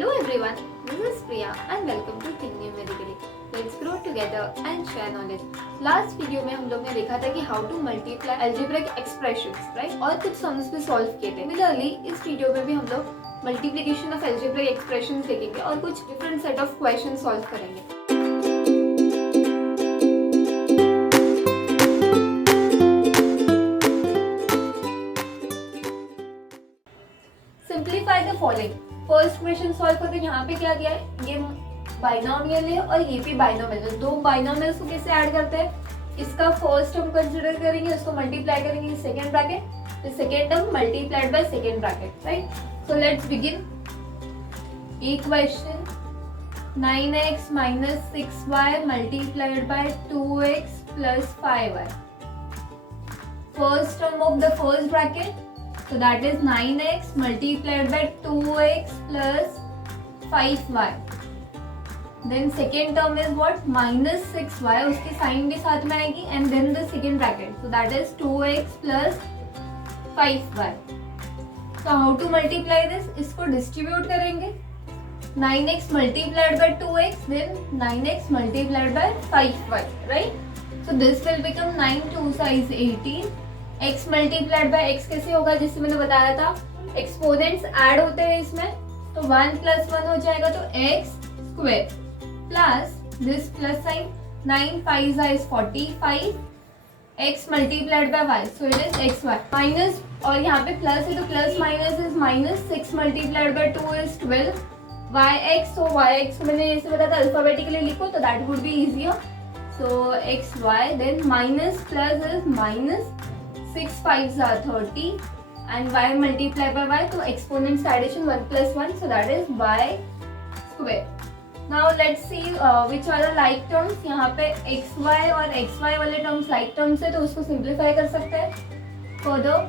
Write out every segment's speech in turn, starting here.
Hello everyone, this is Priya and welcome to Think Numerically. Let's grow together and share knowledge. Last video में हम लोग ने देखा था कि how to multiply algebraic expressions, right? और कुछ sums भी solve किए थे. Similarly, इस वीडियो में भी हम लोग multiplication of algebraic expressions देखेंगे और कुछ different set of questions solve करेंगे. Simplify the following. First question solve करते यहाँ पे क्या दिया है, ये बाइनोमियल है और ये भी बाइनोमियल है. दो बाइनोमियल्स को कैसे ऐड करते हैं, इसका फर्स्ट टर्म कंसीडर करेंगे, उसको मल्टीप्लाई करेंगे second bracket, the second term multiplied by second bracket, right. So let's begin. Equation 9x minus 6y multiplied by 2x plus 5y. First term of the first bracket, so that is 9x multiplied by 2x plus 5y. Then second term is what, minus 6y, उसकी sign भी साथ में आएगी, and then the second bracket, so that is 2x plus 5y. So how to multiply this? इसको distribute करेंगे. 9x multiplied by 2x, then 9x multiplied by 5y, right? So this will become 9 2 is 18. x multiplied by x कैसे होगा, जिससे मैंने बताया था exponents add होते हैं इसमें, तो 1 + 1 हो जाएगा, तो x square plus this plus sign 9 5 is 45, x multiplied bye y, so it is xy minus, और यहाँ पे प्लस है तो plus minus is minus, 6 multiplied by 2 is 12, yx, so yx को मैंने जैसे बताया था अल्फाबेटिकली लिखो तो that would be easier, so xy, then minus plus is minus, 6 5s are 30 and y multiplied by y, so exponents addition 1 + 1, so that is y square. Now let's see which are the like terms. यहाँ पे xy और xy वाले terms like terms है तो उसको simplify कर सकते हैं further.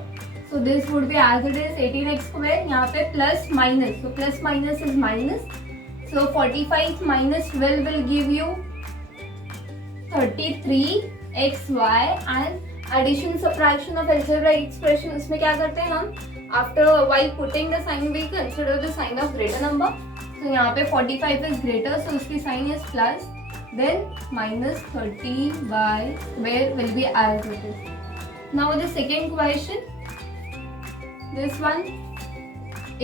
So this would be as it is 18x square. यहाँ पे plus minus, so plus minus is minus, so 45 minus 12 will give you 33xy. and addition subtraction of algebraic expression, उसमें क्या करते हैं हम, after while putting the sign we consider the sign of greater number. तो यहाँ पे 45 is greater, so उसकी sign is plus, then minus 30 by square will be as it is. Now the second question, this one,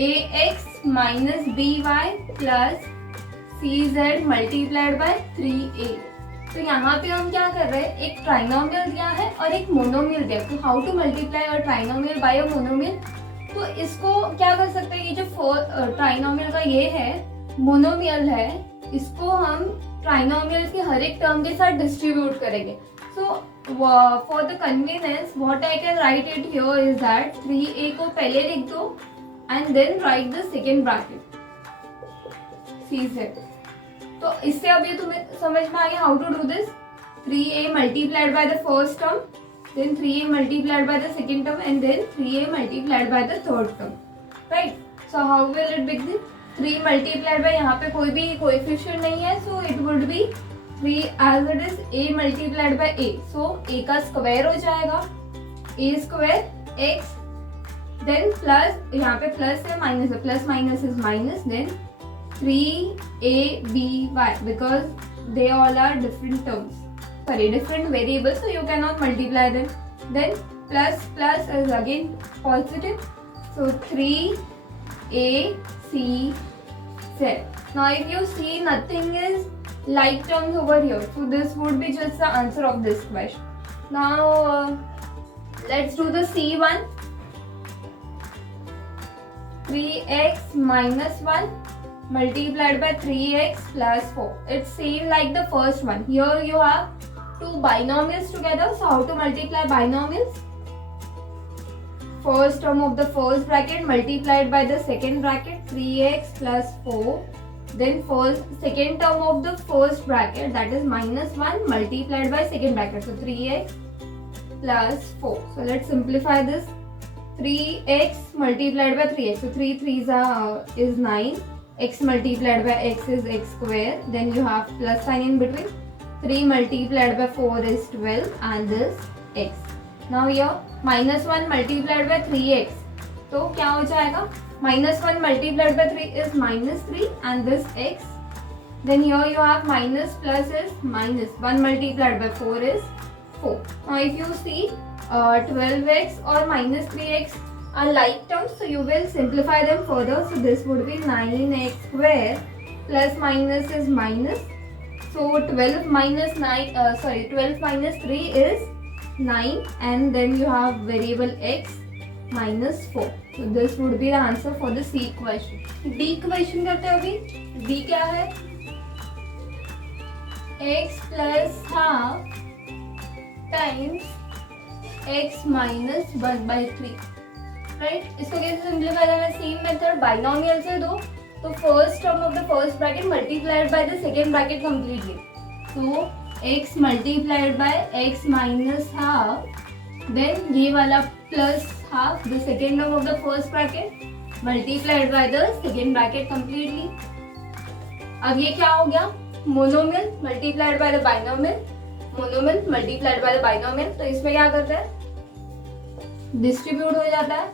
ax minus by plus cz multiplied by 3a. तो यहाँ पे हम क्या कर रहे हैं, एक ट्राइनोमियल दिया है और एक मोनोमियल दिया है, तो हाउ टू मल्टीप्लाई और ट्राइनोमियल बाय मोनोमियल. तो इसको क्या कर सकते हैं, ये जो ट्राइनोमियल का ये है, मोनोमियल है, इसको हम ट्राइनोमियल के हर एक टर्म के साथ डिस्ट्रीब्यूट करेंगे. So for the convenience what I can write it here is that 3a को पहले लिख दो and then write the second bracket cz. तो इससे अब ये तुम्हें समझ में आ गया how to do this. 3a multiplied by the first term, then 3a multiplied by the second term and then 3a multiplied by the third term, right. So how will it begin, 3 multiplied by, यहाँ पे कोई भी coefficient नहीं है, so it would be 3 as it is a multiplied by a, so a का square हो जाएगा, a square x, then plus, यहाँ पे प्लस है माइनस है, plus minus is minus, then 3aby because they all are different terms, sorry, different variables, so you cannot multiply them. Then plus plus is again positive, so 3acz. Now if you see nothing is like terms over here, so this would be just the answer of this question. Now let's do the C1. 3x minus 1 multiplied by 3x plus 4. It's same like the first one. Here you have two binomials together. So how to multiply binomials? First term of the first bracket multiplied by the second bracket, 3x plus 4. Then second term of the first bracket, that is minus 1 multiplied by second bracket. So 3x plus 4. So let's simplify this. 3x multiplied by 3x. So 3 3s is 9. X multiplied by x is x square, then you have plus sign in between. 3 multiplied by 4 is 12 and this x. Now here minus 1 multiplied by 3x, तो क्या हो जाएगा -1 multiplied by 3 is -3 and this x. Then here you have minus plus is minus. 1 multiplied by 4 is 4. Now if you see 12x or minus 3x are like terms, so you will simplify them further. So this would be 9x square plus minus is minus. So 12 minus 3 is 9 and then you have variable x minus 4. So this would be the answer for the C question. D question करते हैं अभी. D क्या है? x plus half times x minus 1 by 3. Right, इसको कैसे simplify करना है? Same method, binomial से दो तो first term of the first bracket multiplied by the second bracket completely. तो x multiplied by x minus half, then ये वाला plus half the second term of the first bracket multiplied by the second bracket completely. अब ये क्या हो गया? Monomial multiplied by the binomial, monomial multiplied by the binomial. तो इसमें क्या करते हैं? डिस्ट्रीब्यूट हो जाता है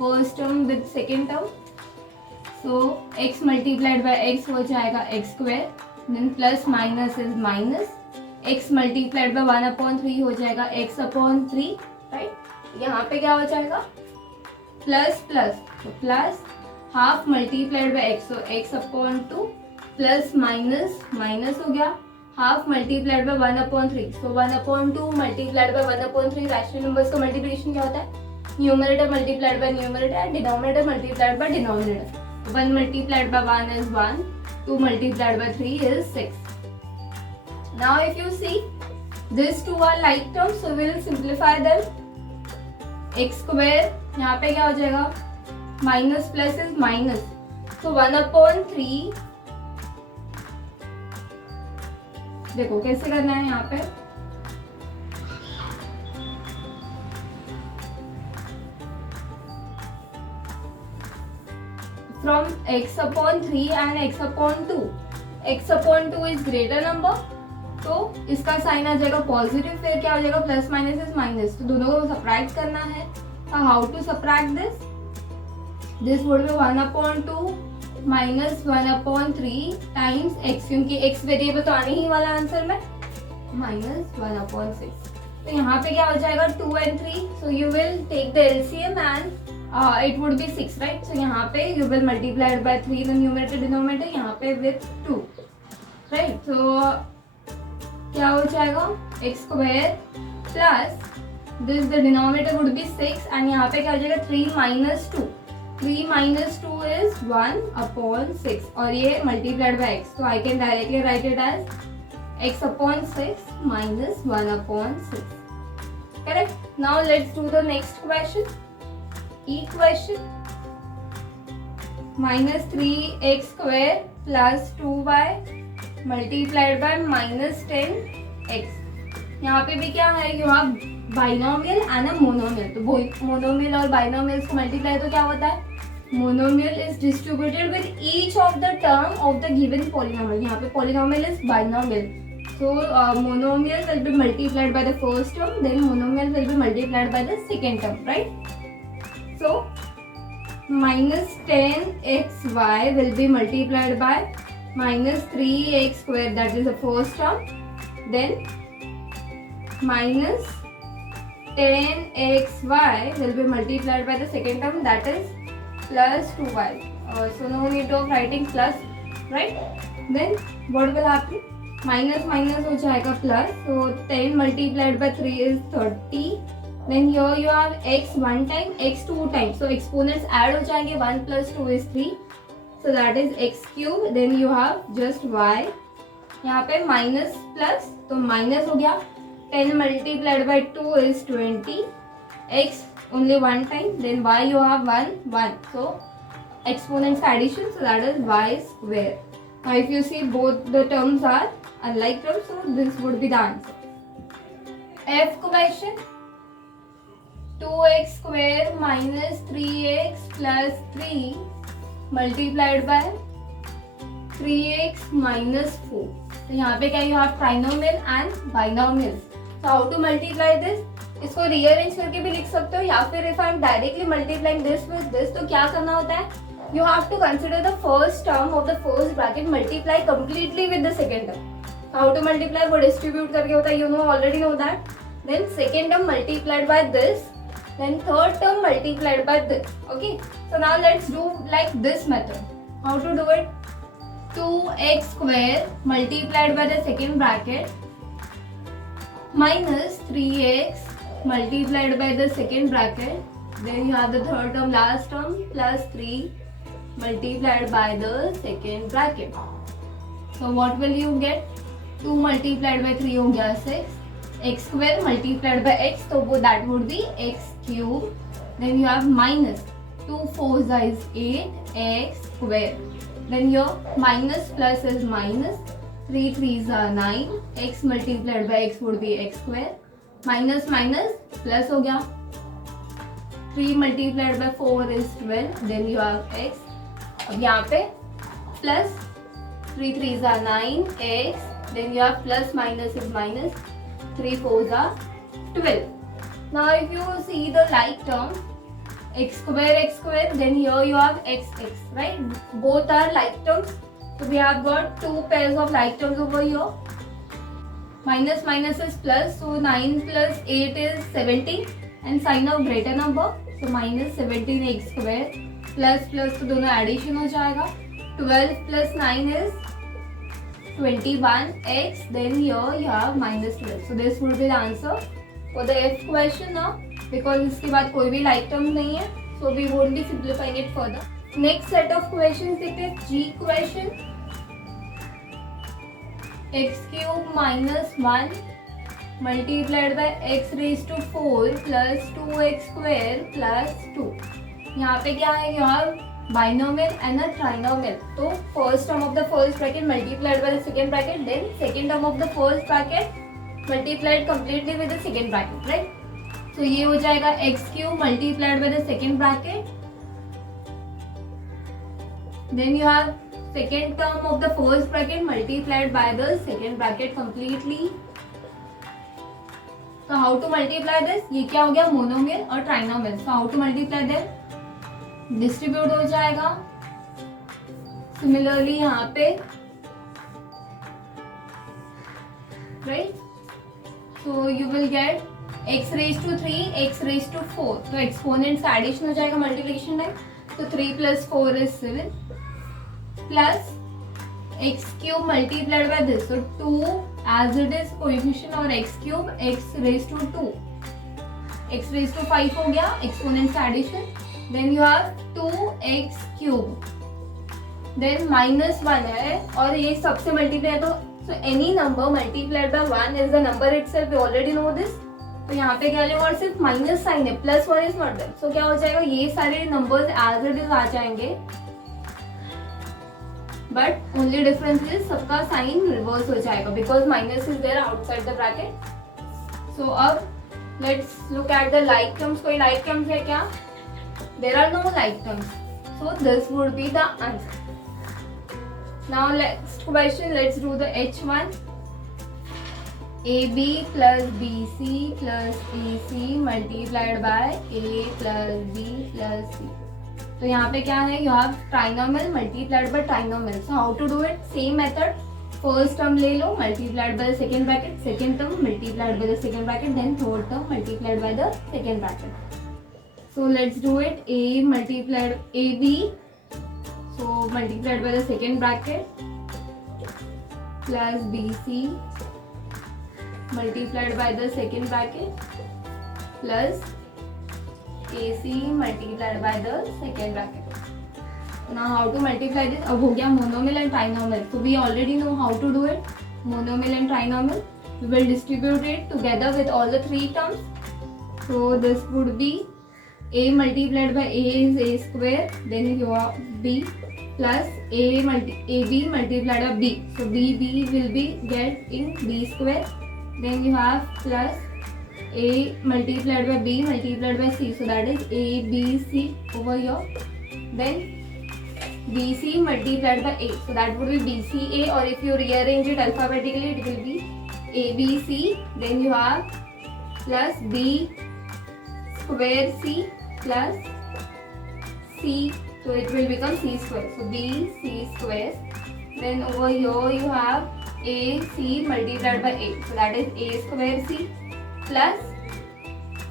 first term with second term. So x multiplied by x हो जाएगा x square, then plus minus is minus, x multiplied by 1/3 हो जाएगा x/3. राइट, यहाँ पे क्या हो जाएगा? प्लस प्लस, तो plus half multiplied by x, तो x/2 प्लस माइनस माइनस हो गया, half multiplied by 1/3. So 1/2 multiplied by 1/3. Rational numbers का मल्टीप्लिकेशन क्या होता है? Numerator multiplied by numerator and denominator multiplied by denominator. 1 multiplied by 1 is 1, 2 multiplied by 3 is 6. Now if you see, these two are like terms, so we will simplify them. x square, यहाँ पे क्या हो जाएगा? Minus plus is minus, so 1/3. देखो कैसे करना है यहाँ पे. From x/3 and x/2. x/2 is greater number, तो इसका साइन आ जाएगा पॉजिटिव. फिर क्या हो जाएगा? प्लस माइनस इज माइनस, तो दोनों को सब्ट्रैक्ट करना है. How to subtract this? This would be 1/2 minus 1/3 times x, क्योंकि x वेरिएबल तो आने ही वाला आंसर में, माइनस 1/6. तो यहाँ पे क्या हो जाएगा? 2 and 3. So you will take the LCM and it would be 6, right? So यहाँ पे you will multiply it by 3 the numerator denominator, यहाँ पे with 2, right? So क्या हो जाएगा? x square plus this the denominator would be 6 and यहाँ पे क्या हो जाएगा? 3 minus 2. 3 minus 2 is 1/6 और ये multiplied by x. So I can directly write it as x/6 minus 1/6. Correct? Now let's do the next question. Equation minus 3x square plus 2y multiplied by minus 10x. यहाँ पे भी क्या है? You have binomial and a monomial. तो monomial और binomial को multiply तो क्या होता है? Monomial is distributed with each of the term of the given polynomial. यहाँ पे polynomial is binomial, so monomial will be multiplied by the first term, then monomial will be multiplied by the second term, right? So minus 10xy will be multiplied by minus 3x square, that is the first term, then minus 10xy will be multiplied by the second term, that is plus 2y. So no need of writing plus, right? Then what will happen? Minus minus हो जाएगा plus, so 10 multiplied by 3 is 30. Then here you have x 1 time, x 2 times, so exponents add हो जाएंगे. 1 plus 2 is 3, so that is x cube. Then you have just y. यहाँ पे minus plus तो minus हो गया. 10 multiplied by 2 is 20. x only 1 time, then y you have 1 1, so exponents addition, so that is y square. Now if you see both the terms are unlike terms, so this would be the answer. F question, 2x square minus 3x plus 3 multiplied by 3x minus 4. तो यहाँ पे क्या, you have trinomial and binomial. So how to multiply this? इसको rearrange करके भी लिख सकते हो, या फिर if I am directly multiplying this with this, तो क्या करना होता है, you have to consider the first term of the first bracket multiply completely with the second term. How to multiply, वो डिस्ट्रीब्यूट करके होता है, you know already know that. Then second term multiplied by this, then third term multiplied by this. Okay, so now let's do like this method. How to do it? 2x square multiplied by the second bracket minus 3x multiplied by the second bracket, then you have the third term, last term, plus 3 multiplied by the second bracket. So what will you get? 2 multiplied by 3 हो गया 6, x square multiplied by x, so that would be x cube. Then you have minus 2 4s is 8 x square. Then your minus plus is minus, 3 3s are 9, x multiplied by x would be x square. Minus minus plus हो गया, 3 multiplied by 4 is 12. Then you have x. अब यहाँ पे plus 3 3s are 9 x. Then you have plus minus is minus, 3 4s are 12. Now if you see the like term, x square, then here you have x, right? Both are like terms. So we have got 2 pairs of like terms over here. Minus minus is plus, so 9 plus 8 is 17, and sign of greater number, so minus 17 x square, plus plus तो दोनों addition हो जाएगा, 12 plus 9 is 21 x, then here you have minus 12. So this would be the answer for the F question now, because इसके बाद कोई भी like term नहीं है, so we won't be simplifying it further. Next set of questions देखते हैं, G question. x cube minus 1 multiplied by x raised to 4 plus 2x square plus 2. यहाँ पे क्या है, यहाँ binomial and a trinomial. तो first term of the first bracket multiplied by the second bracket, then second term of the first bracket multiplied completely with the second bracket, right? So ये हो जाएगा x cube multiplied by the second bracket. Then you have second term of the first bracket multiplied by the second bracket completely. So how to multiply this? ये क्या हो गया, monomial और trinomial. So how to multiply them? Distribute हो जाएगा. Similarly यहाँ पे, right, so you will get x raised to 3, x raised to 4. तो एक्सपोनेंट्स का एडिशन हो जाएगा मल्टीप्लिकेशन टाइम. तो 3 plus 4 is 7 plus x cube multiplied by this. So 2 as it is coefficient और x cube x raised to 2, x raised to 5 हो गया exponents का addition. Then you have 2x cube. Then minus 1 है और ये सबसे multiply है, तो so any number multiplied by 1 is the number itself. We already know this. तो यहाँ पे क्या लेगा, और सिर्फ माइनस साइन है, plus 1 is not there. So क्या हो जाएगा, ये सारे नंबर्स एज इट इज आ जाएंगे, बट ओनली डिफरेंस इज सबका साइन रिवर्स हो जाएगा because minus is there outside the bracket. So अब let's look at the like terms. कोई लाइक टर्म्स है क्या? There are no like terms, so this would be the answer. Now next question, let's do the H1. AB plus BC plus AC multiplied by A plus B plus C. तो यहाँ पे क्या है, you have trinomial multiplied by trinomial. So how to do it? Same method. First term ले लो multiplied by the second bracket, second term multiplied by the second bracket, then third term multiplied by the second bracket. So let's do it. A multiplied AB, so multiplied by the second bracket, plus BC multiplied by the second bracket, plus AC multiplied by the second bracket. Now how to multiply this? अब हो गया monomial and trinomial. So we already know how to do it. Monomial and trinomial. We will distribute it together with all the three terms. So this would be a multiplied by a is a square, then you have b plus ab multiplied by b. So b will be get in b square. Then you have plus a multiplied by b multiplied by c. So that is a b c over here. Then bc multiplied by a. So that would be bca, or if you rearrange it alphabetically, it will be abc. Then you have plus b square c plus c. So it will become c square. So b c square. Then over here you have a c multiplied by a. So that is a square c plus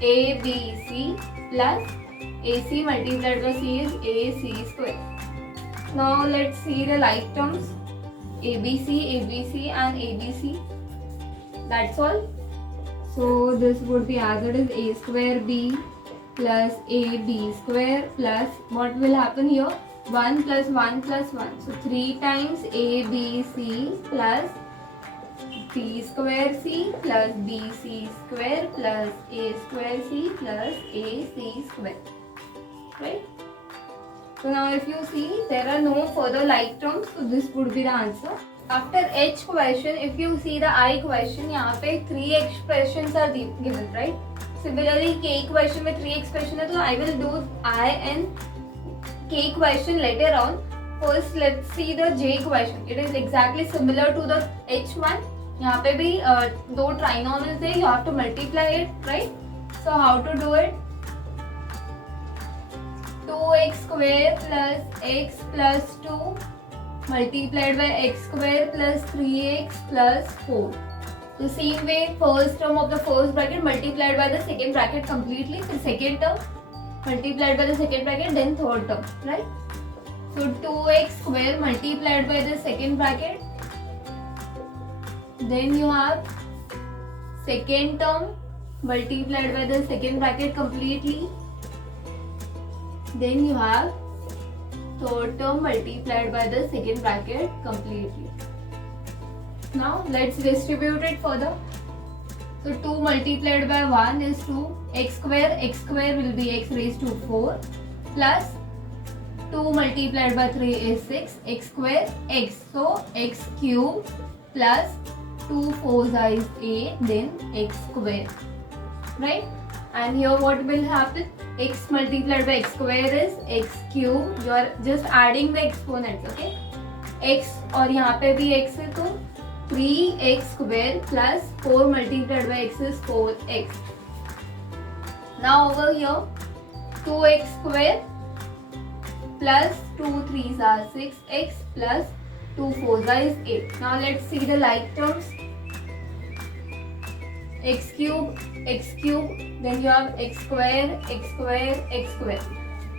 a b c plus ac multiplied by c is ac square. Now let's see the like terms. ABC, ABC and ABC. That's all. So this would be as it is a square b plus ab square plus what will happen here? 1 plus 1 plus 1. So 3 times abc plus b square c plus bc square plus a square c plus ac square. Right? So now if you see, there are no further like terms, so this would be the answer. After H question, if you see the I question, यहाँ पे 3 expressions are given, right? Similarly, K question में 3 expression है, so I will do I and K question later on. First, let's see the J question. It is exactly similar to the H1. यहाँ पे भी 2 trinomials है, you have to multiply it, right? So how to do it? 2x square plus x plus 2 multiplied by x square plus 3x plus 4. The same way, first term of the first bracket multiplied by the second bracket completely. The second term multiplied by the second bracket, then third term, right? So 2x square multiplied by the second bracket. Then you have second term multiplied by the second bracket completely. Then you have third term multiplied by the second bracket completely. Now let's distribute it further. So 2 multiplied by 1 is 2. X square will be x raised to 4 plus 2 multiplied by 3 is 6. X square x. So x cube plus 2 4s is 8, then x square. Right? And here what will happen? X multiplied by x square is x cube. You are just adding the exponents, okay? X और यहाँ पे भी x है तो 3x square plus 4 multiplied by x is 4x. Now over here 2x square plus 2 3s are 6x plus 2 4s is 8. Now let's see the like terms. X cube, then you have x square,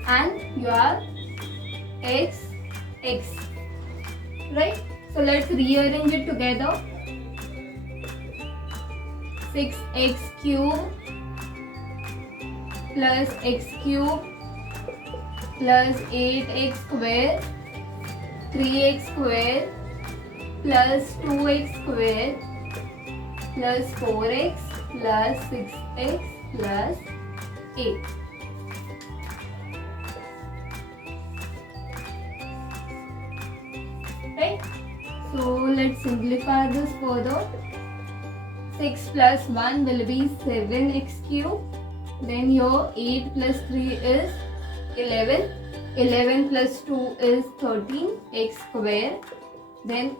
and you have x, right? So let's rearrange it together. 6x cube plus x cube plus 8x square, 3x square plus 2x square plus 4x plus 6x plus 8. Right? So let's simplify this further. 6 plus 1 will be 7x cube. Then here 8 plus 3 is 11. 11 plus 2 is 13 x square. Then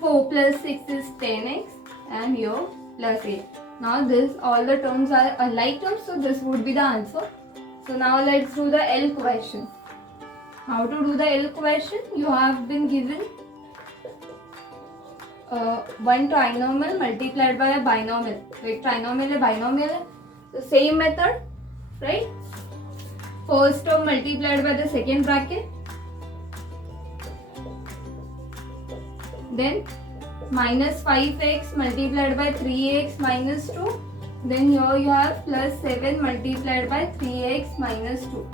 4 plus 6 is 10x. And here plus 8. Now this all the terms are alike terms, so this would be the answer. So now let's do the L question. How to do the L question? You have been given one trinomial multiplied by a binomial. So एक trinomial है, binomial है. So same method, right? First term multiplied by the second bracket. Then minus 5x multiplied by 3x minus 2. Then here you have plus 7 multiplied by 3x minus 2.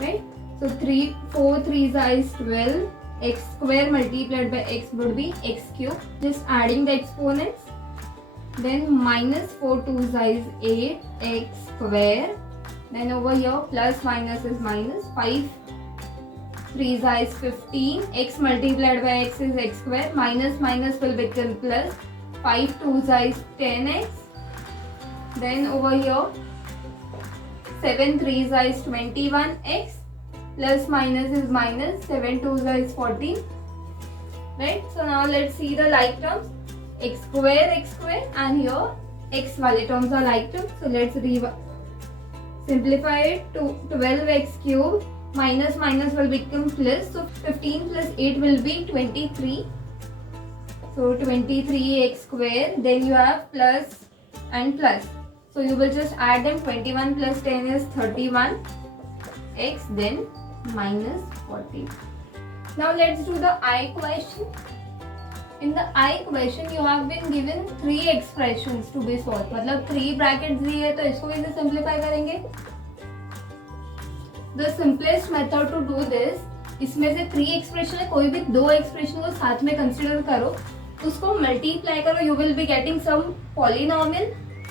Right? So 4 3s is 12. X square multiplied by x would be x cube. Just adding the exponents. Then minus 4 2s is 8 x square. Then over here plus minus is minus 5. 3s is 15. X multiplied by x is x square. Minus minus will become plus. 5 2s is 10x. Then over here 7 3s is 21x. Plus minus is minus. 7 2s is 14. Right? So now let's see the like terms. X square and here x वाले terms are like term, so let's simplify it to 12x cube minus minus will become plus, so 15 plus 8 will be 23, so 23x square, then you have plus and plus, so you will just add them. 21 plus 10 is 31 x, then minus 40. Now let's do the I question. In the I question you have been given 3 expressions to be solved, मतलब 3 brackets दिए है तो इसको कैसे simplify करेंगे. The simplest method to do this, इसमें से 3 expression है, कोई भी 2 expression को साथ में consider करो, उसको multiply करो, you will be getting some polynomial,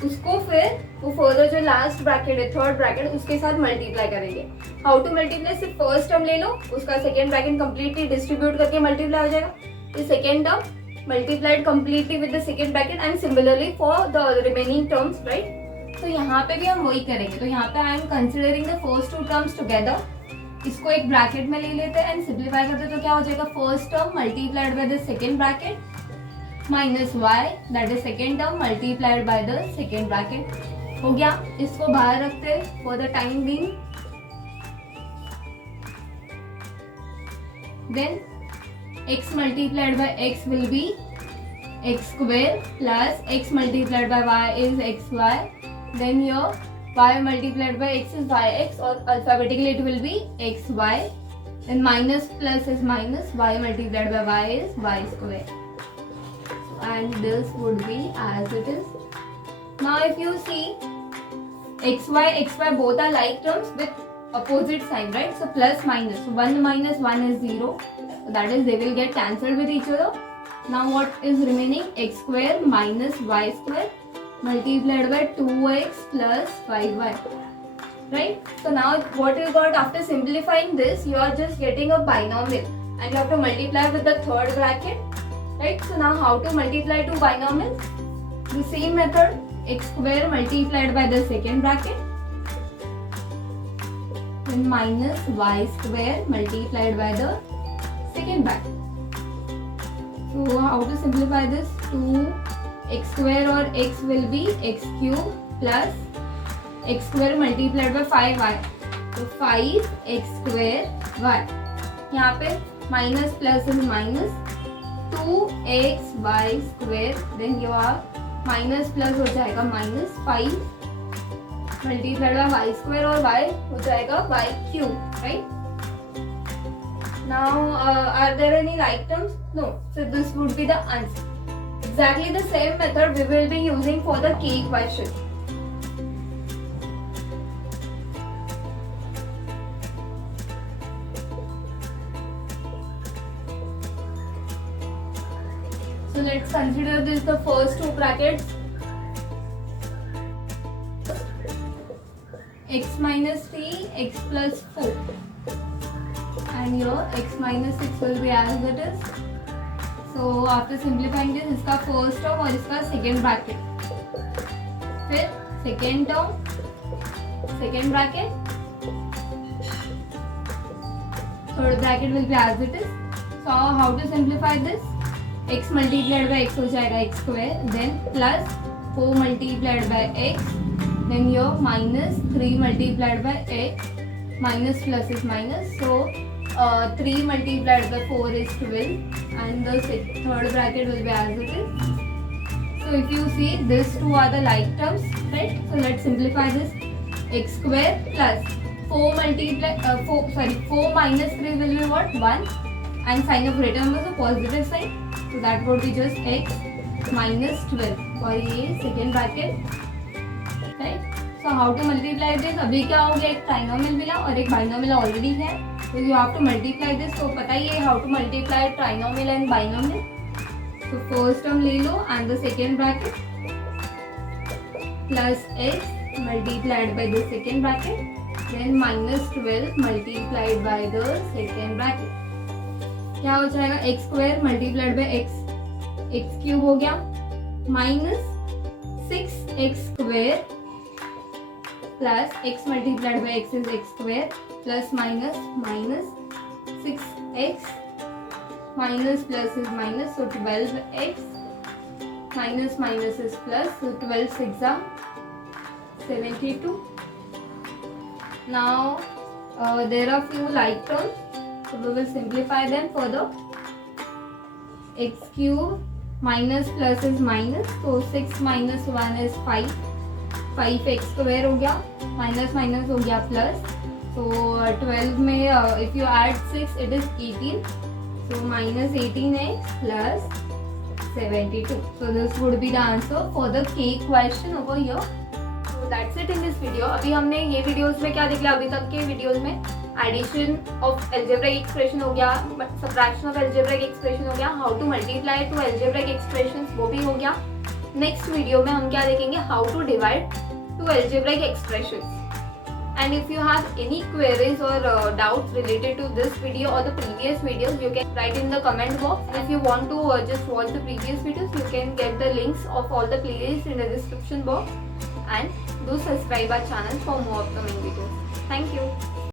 उसको फिर वो further जो last bracket है third bracket उसके साथ multiply करेंगे. How to multiply? सिर्फ first term ले लो, उसका second bracket completely distribute करके multiply हो जाएगा. The second term multiplied completely with the second bracket and similarly for the remaining terms, right? तो यहाँ पे भी हम वही करेंगे. तो यहाँ पे I am considering the first two terms together. इसको एक ब्रैकेट में ले लेते हैं एंड सिंप्लीफाई करते हैं तो क्या हो जाएगा. First term multiplied by the second bracket minus y, that is second term multiplied by the second bracket. हो गया. इसको बाहर रखते हैं for the time being. Then x multiplied by x will be x square plus x multiplied by y is xy. Then here y multiplied by x is yx, or alphabetically it will be xy. Then minus plus is minus, y multiplied by y is y square. And this would be as it is. Now if you see xy both are like terms with opposite sign, right? So plus minus, so 1 minus 1 is 0. So that is they will get cancelled with each other. Now what is remaining? X square minus y square multiplied by 2x plus 5y, right? So now what you got after simplifying this, you are just getting a binomial and you have to multiply with the third bracket, right? So now how to multiply two binomials? The same method, x square multiplied by the second bracket and minus y square multiplied by the second bracket. So how to simplify this? 2x square or x will be x cube plus x square multiplied by 5y. So 5x square y. यहाँ पे minus plus is minus 2xy square. Then you are minus plus हो जाएगा minus 5 multiplied by y square और y हो जाएगा y cube, right? Now, are there any like terms? No. So this would be the answer. Exactly the same method we will be using for the key question. So let's consider this the first two brackets. X minus 3, x plus 4. And here x minus 6 will be as it is. So after simplifying this, इसका first term और इसका second bracket. फिर second term, second bracket, third bracket will be as it is. So how to simplify this? X multiplied by x हो जाएगा x square, then plus 4 multiplied by x, then here minus 3 multiplied by x, minus plus is minus. So 3 multiplied by 4 is 12 and the third bracket will be as it is. So if you see these two are the like terms, right? So let's simplify this. X square plus 4 minus 3 will be what? 1, and sign of greater number is a positive sign. So that would be just x minus 12 for ये second bracket, right? So how to multiply this? अभी क्या हो गया, एक trinomial मिला और एक binomial already है, so you have to multiply this. तो पता ही है how to multiply trinomial and binomial. So first term ले लो and the second bracket plus x multiplied by the second bracket, then minus 12 multiplied by the second bracket. क्या हो जाएगा? x square multiplied by x cube हो गया, minus 6x square plus x multiplied by x is x square plus minus 6x minus plus is minus, so 12x minus minus is plus, so 12 6 are 72. Now there are few like terms, so we will simplify them further. X cube minus plus is minus, so 6 minus 1 is 5, 5x square हो गया, minus minus हो गया plus, so 12 में if you add 6 it is 18, so minus 18x plus 72. So this would be the answer for the K question over here. So that's it in this video. अभी हमने ये videos में क्या देख लिया, अभी तक के वीडियोस में एडिशन ऑफ एल्जेब्रिक एक्सप्रेशन हो गया, सब्ट्रैक्शन ऑफ एल्जेब्रिक एक्सप्रेशन हो गया, how to multiply two algebraic expressions वो भी हो गया. नेक्स्ट वीडियो में हम क्या देखेंगे, how to divide two algebraic expressions. And if you have any queries or doubts related to this video or the previous videos, you can write in the comment box. And if you want to just watch the previous videos, you can get the links of all the playlists in the description box. And do subscribe our channel for more upcoming videos. Thank you.